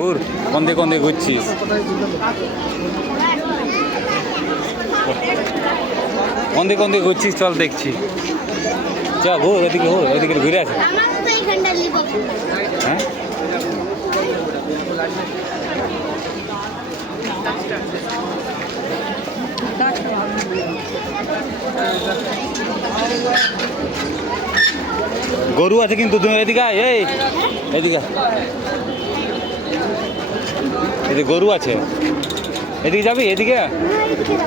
ঘুর কোন দিকে ঘুরছিস? কোন দিকে ঘুরছিস? চল দেখছি। চল ঘুর, এদিকে ঘুরে আছে। হ্যাঁ গরু আছে কিন্তু, তুমি এদিকে এদিকে গরু আছে, এদিকে যাবি? এদিকে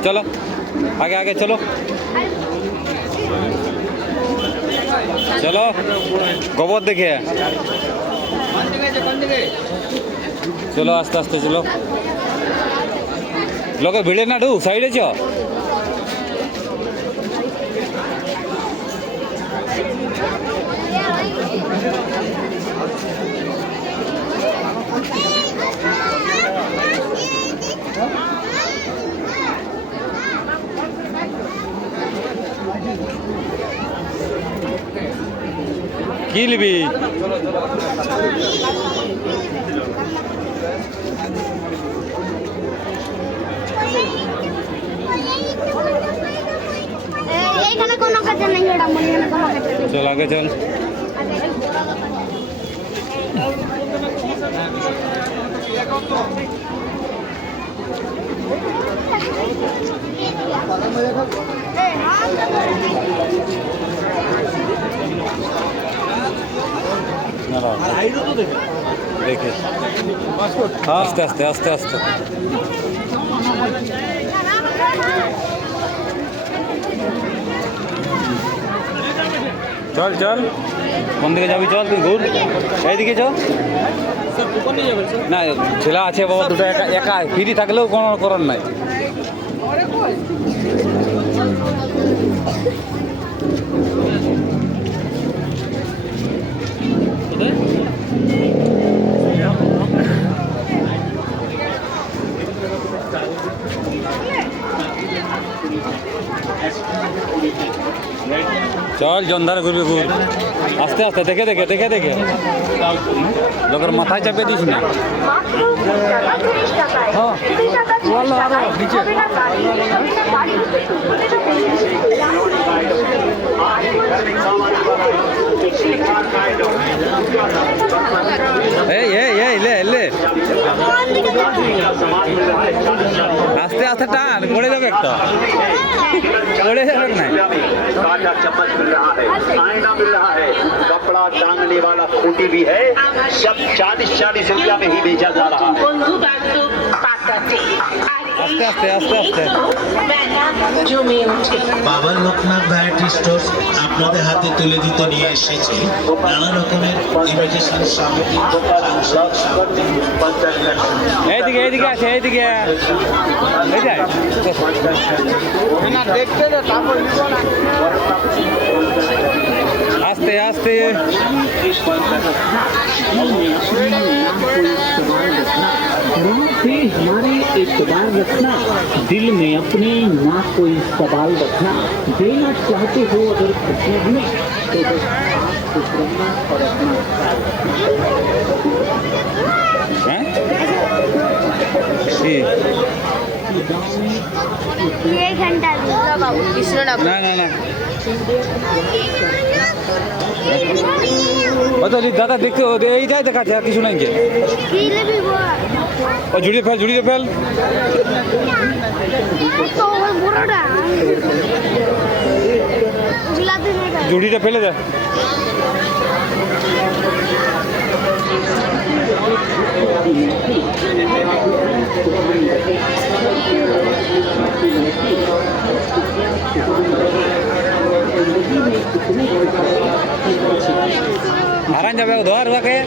চলো, আগে চলো চলো, গোবর দেখে চলো, আস্তে চলো, লোকে ভিড়ে না ঢুক, সাইডে চ। কি নিবি? চল আগে চল। দেখে আস্তে চল কোন দিকে যাবি? চল তুই ঘুর, এইদিকে চল। না ছেলে আছে বাবা, দুটো একা ফ্রি থাকলেও কোনো করার নাই। চল জন্ধার ঘুরবে, ঘুর আস্তে দেখে লোকের মাথায় চাপিয়ে দিস না। লে আস্তে টান, পড়ে যাবে একটা, পড়ে যাবে না। काटा चम्मच मिल रहा है, आईना मिल रहा है, कपड़ा टांगने वाला खूंटी भी है। सब 40 रुपया में ही बेचा जा रहा है। আস্তে বাবার লোকনাথ ভ্যারাইটি স্টোর আপনাদের হাতে তুলে দিতে নিয়ে এসেছে নানা রকমের ইমিটেশন সামগ্রী। এইদিকে আছে, এইদিকে দেখতে আস্তে से हमारे इकबाल रखना, दिल में अपने ना कोई सवाल रखना, देना चाहते हो अगर खुशियों में तो बस खुश रहना और अपना না দাদা দেখতে এইটাই দেখাচ্ছে, আর কিছু নাই। জুড়িয়ে ফেল জুড়িটা ফেলে দে। হারান যাবে ধর ওকে,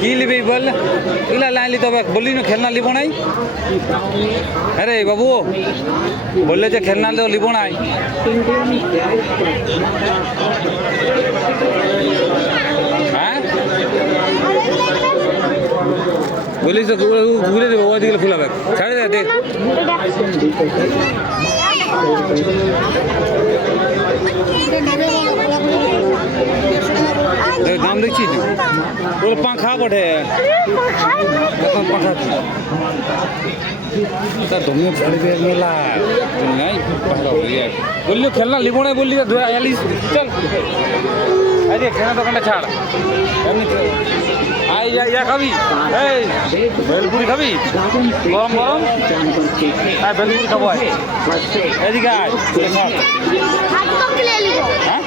কি লিবি বল? ইলা লাইলি তবে বললি না খেলনা লিব নাই। আরে বাবু বললে যে খেলনা লিব নাই। হ্যাঁ বলিস তো ঘুরে দেবো, ওইদিকে ফুলাবে, ছাড়ে দে দেখ। দাম দেখছিস না ওর পাখা বটে এখন পাখা তা তুমি মেলা নাই বললি খেলনা লিবো না বললি আলিস চল আরে খেলনা দোকানটা ছাড় এমনি আই ইয়া খাবি এই ভেলপুরি খাবি গরম গরম হ্যাঁ ভেলপুরি খাবো এদিকে আয় ছাড় হ্যাঁ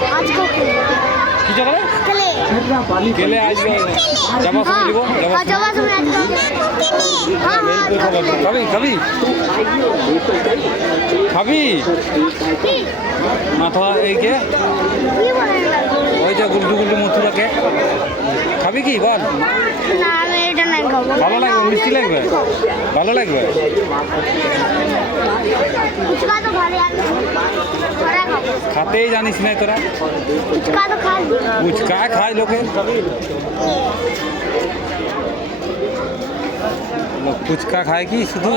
কি চলে কেলে আসবে জামা সময় দিব খাবি খাবি খাবি মাথা এই কে ওই যে গুল্ডু গুল্ডু মথুরাকে খাবি কি বল ভালো লাগবে মিষ্টি লাগবে ভালো লাগবে খাতেই জানিস না তোরা ফুচকা খায় লোকে ফুচকা খায় কি শুধু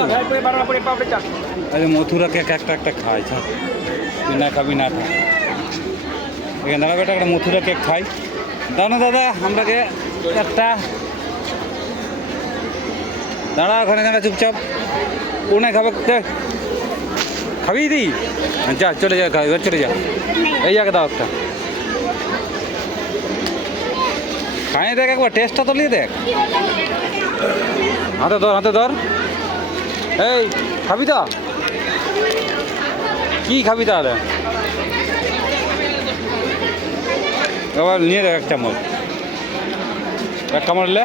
আরে মথুরা কেক একটা একটা খায় ছাড় তুই না খাবি না খা এখানে দাঁড়া বেটা একটা মথুরা কেক খাই দাও না দাদা আমরাকে একটা দাঁড়া ওখানে দাঁড়া চুপচাপ কোনে খাবে খাবি দি যা চলে যা এবার চলে যা এই জায়গা দাও একটা খাই দেখ একবার টেস্টটা তো নিয়ে দেখ হাতে ধর এই খাবি তো কি খাবি তাহলে এবার নিয়ে দেখ এক চামচ এক কামড় লে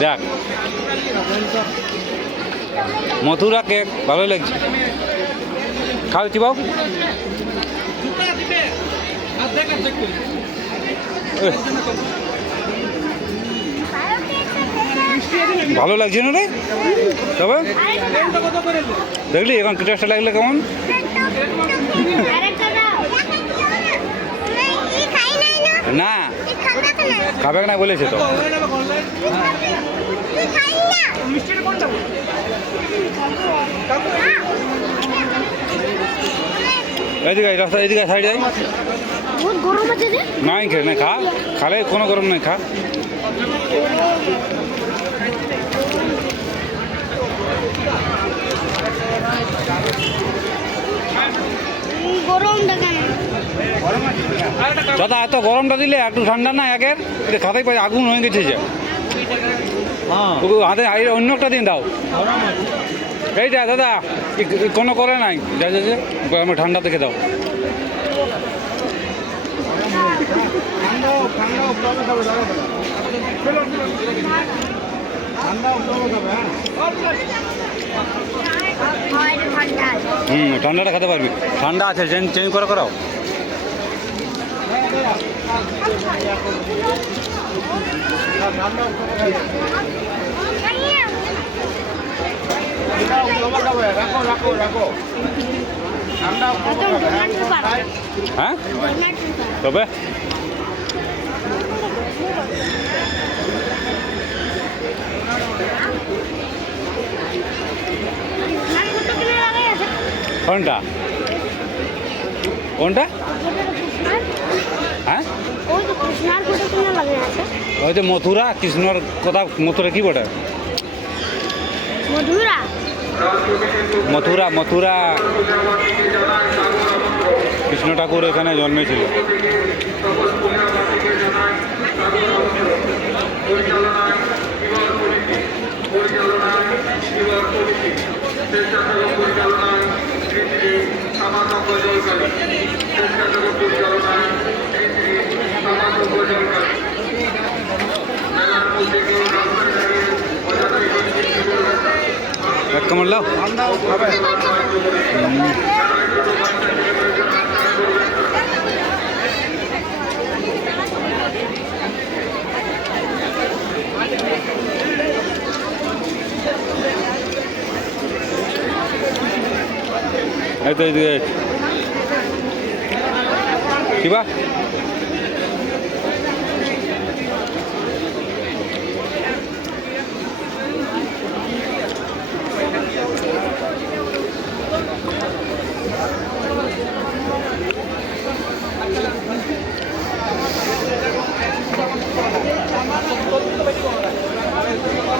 দেখ মথুরা কেক ভালো লাগছে খাওয়াচ্ছি বাবু ভালো লাগছে না রে তবে দেখলি এখন টেস্টটা লাগলে কেমন না খাবে না বলেছে তো এদিকে রাস্তা এদিকে সাইড যাই নাই খে না খা খালে কোনো গরম নাই খা দাদা এত গরমটা দিলে একটু ঠান্ডা না একের এটা খাতাই পাই আগুন হয়ে গেছে যে হাতে অন্য একটা দিন দাও এইটা দাদা কোনো করে নাই যা যা আমার ঠান্ডা থেকে দাও ঠান্ডাটা খেতে পারবি ঠান্ডা আছে চেঞ্জ করে করাও হ্যাঁ তবে কোনটা কোনটা হ্যাঁ ওই যে মথুরা কৃষ্ণর কথা মথুরা কি বটে মথুরা মথুরা কৃষ্ণ ঠাকুর এখানে জন্মেছিল এক কামড় লাও এই তো কিবা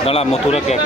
गला मथुरा केक